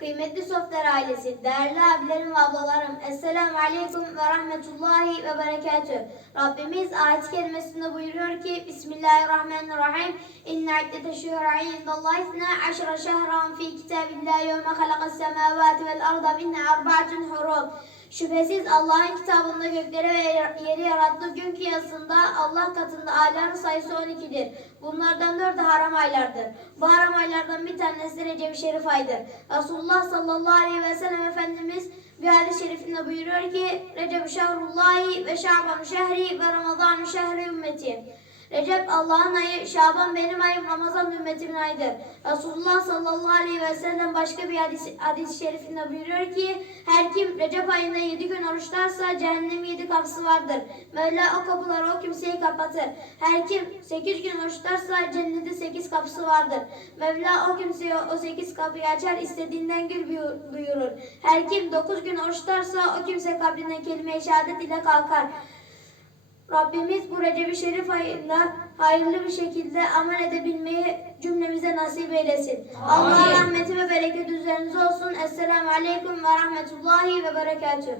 Kıymetli Softer ailesi, değerli abilerim ve ablalarım, Esselamu Aleyküm ve Rahmetullahi ve Berekatü. Rabbimiz ayet kelimesinde buyuruyor ki, Bismillahirrahmanirrahim. İnne iddete şuhura indallahi isna aşra şehran fi kitabillahi yevme halakas semavati vel arda minne arba'atun hurum. Şüphesiz Allah'ın kitabında gökleri ve yeri yarattığı günkü yazısında Allah katında ayların sayısı 12'dir. Bunlardan dördü haram aylardır. Bu haram aylardan bir tanesi Recep-i Şerif ayıdır. Resulullah sallallahu aleyhi ve sellem Efendimiz bir hadis-i şerifinde buyuruyor ki Recep-i Şehrullahi ve Şaban şehri ve Ramazan şehri ümmeti. Recep Allah'ın ayı, Şaban benim ayım, Ramazan ümmetimin ayıdır. Resulullah sallallahu aleyhi ve sellem başka bir hadis, hadis-i şerifinde buyuruyor ki her kim Recep ayında yedi gün oruçlarsa cehennemin yedi kapısı vardır. Mevla o kapıları o kimseyi kapatır. Her kim sekiz gün oruçlarsa cennette sekiz kapısı vardır. Mevla o kimseye o sekiz kapıyı açar istediğinden gül buyur- buyurur. Her kim dokuz gün oruçlarsa o kimse kabrinden kelime-i şehadet ile kalkar. Rabbimiz bu Recep-i Şerif ayında hayırlı bir şekilde amel edebilmeyi cümlemize nasip eylesin. Allah rahmeti ve bereketi üzerinize olsun. Esselamu Aleyküm ve Rahmetullahi ve Berekatühü.